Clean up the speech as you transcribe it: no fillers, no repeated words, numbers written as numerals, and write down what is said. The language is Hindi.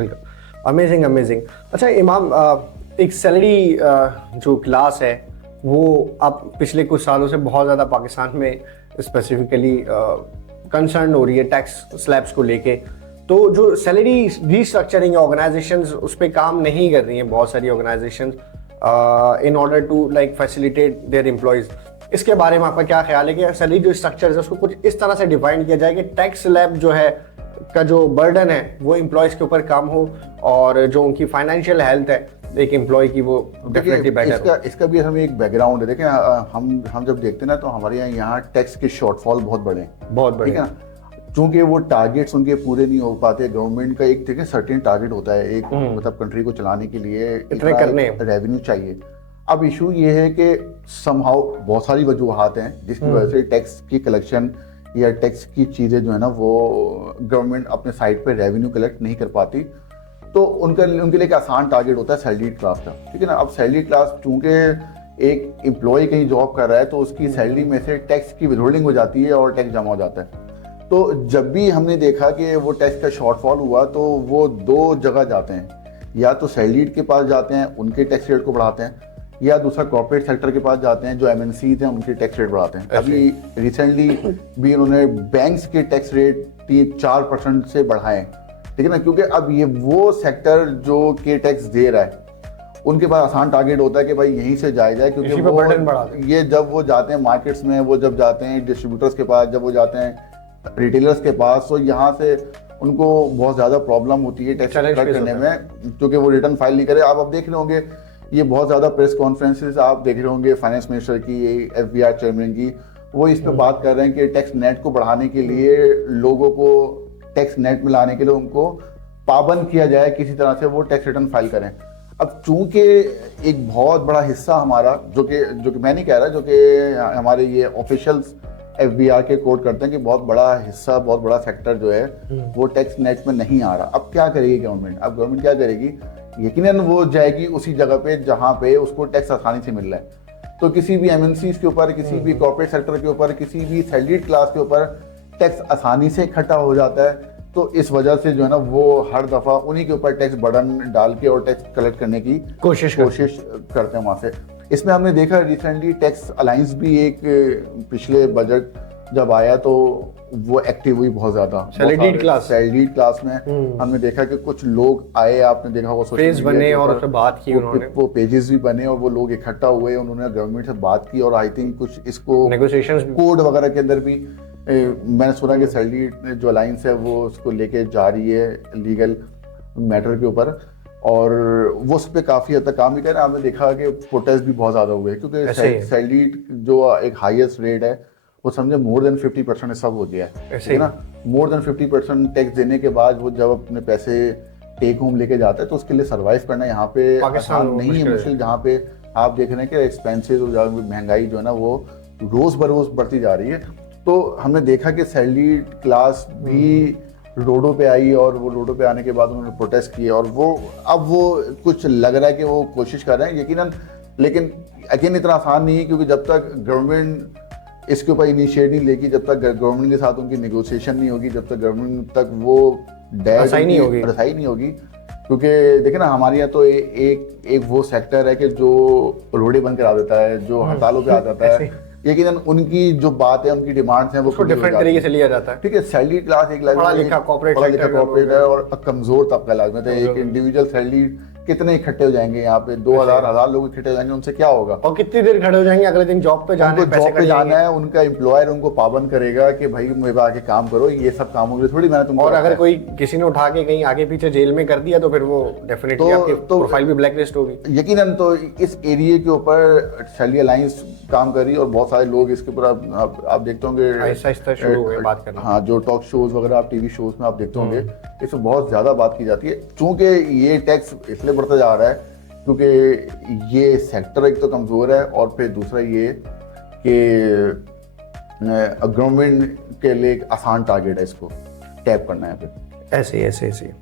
बिल्कुल, अमेजिंग अमेजिंग। अच्छा इमाम, एक सैलरी जो क्लास है वो अब पिछले कुछ सालों से बहुत ज़्यादा पाकिस्तान में स्पेसिफिकली कंसर्न हो रही है टैक्स स्लैब्स को लेके। तो जो सैलरी रीस्ट्रक्चरिंग ऑर्गेनाइजेशंस उस पर काम नहीं कर रही हैं बहुत सारी organisations in order to like facilitate their employees. इसके बारे में आपका क्या ख्याल है कि सैलरी जो स्ट्रक्चर है उसको कुछ इस तरह से डिफाइन किया जाए कि टैक्स स्लैब जो है का जो बर्डन है वो एम्प्लॉयज़ के ऊपर कम हो और जो उनकी फाइनेंशियल हेल्थ है एक एम्प्लॉय की वो डेफिनेटली बेटर हो। इसका भी हमें एक बैकग्राउंड है। देखिए हम जब देखते हैं ना तो हमारे यहाँ टैक्स के शॉर्टफॉल बहुत बड़े हैं, बहुत बड़े, ठीक है ना। चूंकि वो टारगेट्स उनके पूरे नहीं हो पाते, गवर्नमेंट का एक देखिए सर्टेन टारगेट होता है एक मतलब कंट्री को चलाने के लिए इतने करने रेवेन्यू चाहिए। अब इशू ये है कि समहाउ बहुत सारी वजूहात हैं जिसकी वजह से टैक्स की कलेक्शन या टैक्स की चीज़ें जो है ना वो गवर्नमेंट अपने साइड पे रेवेन्यू कलेक्ट नहीं कर पाती। तो उनके लिए एक आसान टारगेट होता है सैलरीड क्लास का, ठीक है ना। अब सैलरीड क्लास चूंकि एक एम्प्लॉय कहीं जॉब कर रहा है तो उसकी सैलरी में से टैक्स की विथहोल्डिंग हो जाती है और टैक्स जमा हो जाता है। तो जब भी हमने देखा कि वो टैक्स का शॉर्टफॉल हुआ तो वो दो जगह जाते हैं, या तो सैलरीड के पास जाते हैं उनके टैक्स रेट को बढ़ाते हैं, या दूसरा कॉर्पोरेट सेक्टर के पास जाते हैं जो एमएनसीज हैं उनके टैक्स रेट बढ़ाते हैं। अभी रिसेंटली भी उन्होंने बैंक्स के टैक्स रेट 3-4% से बढ़ाए, ठीक है ना, क्योंकि अब ये वो सेक्टर जो के टैक्स दे रहा है उनके पास आसान टारगेट होता है कि भाई यहीं से जाया जाए, क्योंकि वो बर्डन बढ़ा दें। ये जब वो जाते हैं मार्केट्स में, वो जब जाते हैं डिस्ट्रीब्यूटर्स के पास, जब वो जाते हैं रिटेलर्स के पास, तो यहाँ से उनको बहुत ज़्यादा प्रॉब्लम होती है टैक्स कलेक्ट करने में, क्योंकि वो रिटर्न फाइल नहीं करे। आप देख रहे होंगे ये बहुत ज़्यादा प्रेस कॉन्फ्रेंसेस आप देख रहे होंगे फाइनेंस मिनिस्टर की, एफबीआई चेयरमैन की, वो इस पे बात कर रहे हैं कि टैक्स नेट को बढ़ाने के लिए, लोगों को टैक्स नेट में लाने के लिए उनको पाबंद किया जाए किसी तरह से वो टैक्स रिटर्न फाइल करें। अब चूंकि एक बहुत बड़ा हिस्सा हमारा जो कि मैं नहीं कह रहा, जो कि हमारे ये ऑफिशियल्स एफबीआर के कोड करते हैं कि बहुत बड़ा हिस्सा, बहुत बड़ा सेक्टर जो है वो टैक्स नेट में नहीं आ रहा। अब क्या करेगी गवर्नमेंट? अब गवर्नमेंट क्या करेगी? यकीनन वो जाएगी उसी जगह पे जहां पे उसको टैक्स आसानी से मिल रहा है। तो किसी भी एमएनसीज के ऊपर, किसी भी कॉर्पोरेट सेक्टर के ऊपर, किसी भी सैलरीड क्लास के ऊपर टैक्स आसानी से इकट्ठा हो जाता है। तो इस वजह से जो है ना वो हर दफा उन्हीं के ऊपर टैक्स बर्डन डाल के और टैक्स कलेक्ट करने की कोशिश करते हैं वहां से। इसमें हमने देखा रिसेंटली टैक्स अलायंस भी एक पिछले बजट जब आया तो वो एक्टिव हुई बहुत ज्यादा सैलरीड क्लास में। हमने देखा कि कुछ लोग आए, आपने देखा वो पेज बने और उस पे बात की उन्होंने, वो पेजेस भी बने और वो लोग इकट्ठा हुए, उन्होंने गवर्नमेंट से बात की और आई थिंक कुछ इसको नेगोशिएशंस कोड वगैरह के अंदर भी मैंने सुना कि सैलरी जो अलायंस है वो उसको लेके जा रही है लीगल मैटर के ऊपर, और वो उस पर काफ़ी हद तक काम भी कर रहे हैं। आपने देखा कि प्रोटेस्ट भी बहुत ज़्यादा हुए क्योंकि सैलरी जो एक हाईएस्ट रेट है वो समझे मोर देन 50% सब हो गया है ना। मोर देन 50% टैक्स देने के बाद वो जब अपने पैसे टेक होम लेके जाता है तो उसके लिए सर्वाइव करना यहाँ पे आसान नहीं है, मुश्किल। जहाँ पे आप देख रहे हैं कि एक्सपेंसेस और महंगाई जो है ना वो रोज बरोज बढ़ती जा रही है। तो हमने देखा कि सैलरी क्लास भी रोडों पे आई और वो रोडों पे आने के बाद उन्होंने प्रोटेस्ट किए और वो अब वो कुछ लग रहा है कि वो कोशिश कर रहे हैं यकीनन, लेकिन यकीन इतना आसान नहीं है क्योंकि जब तक गवर्नमेंट इसके ऊपर इनिशिएटिव लेगी, जब तक गवर्नमेंट के साथ उनकी नेगोशिएशन नहीं होगी, जब तक गवर्नमेंट तक वो रसाई नहीं होगी, क्योंकि देखिए ना हमारे यहाँ तो एक वो सेक्टर है कि जो रोडे बंद करा देता है, जो हड़तालों पे आ जाता है, यकीनन उनकी जो बात है, उनकी डिमांड्स हैं वो डिफरेंट तरीके से लिया जाता है। ठीक है, सैलरी क्लास एक पढ़ा लिखा कॉर्पोरेट है और कमजोर तबका लाजमत है। एक इंडिविजुअल सैलरी कितने इकट्ठे हो जाएंगे यहाँ पे, 2000 लोग इकट्ठे हो जाएंगे, उनसे क्या होगा? और कितनी देर खड़े हो जाएंगे? अगले दिन जॉब पे जाना है, उनका एम्प्लॉयर उनको पाबंद करेगा कि भाई मेरे पास आके काम करो, ये सब कामों के लिए थोड़ी मेहनत तुमको। और अगर कोई किसी ने उठा के कहीं आगे पीछे जेल में कर दिया तो फिर वो डेफिनेटली आपकी प्रोफाइल भी ब्लैकलिस्ट होगी यकीनन। तो इस एरिया के ऊपर सैलरी अलायंस काम कर रही है और बहुत सारे लोग इसके ऊपर आप देखते होंगे आहिस्ता शुरू हुए बात करना। हाँ, जो टॉक शोज वगैरह आप टीवी शोज में आप देखते होंगे इसमें बहुत ज्यादा बात की जाती है। चूंकि ये टैक्स इसलिए बढ़ता जा रहा है क्योंकि ये सेक्टर एक तो कमज़ोर है और फिर दूसरा ये कि गवर्नमेंट के लिए एक आसान टारगेट है इसको टैप करना है फिर ऐसे